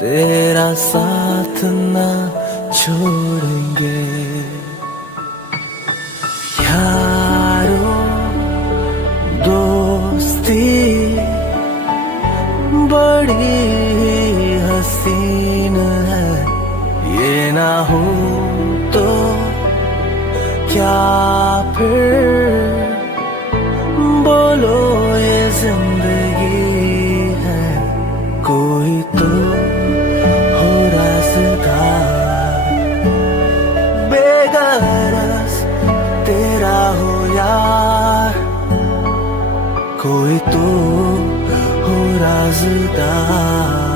तेरा साथ ना छोड़ेंगे यारो, दोस्ती बड़ी हसीन है, ये ना हो तो क्या फिर बोलो ये जिंदगी है। कोई तो हो राज़दार, बेगरज तेरा हो यार, कोई तो हो राज़दार।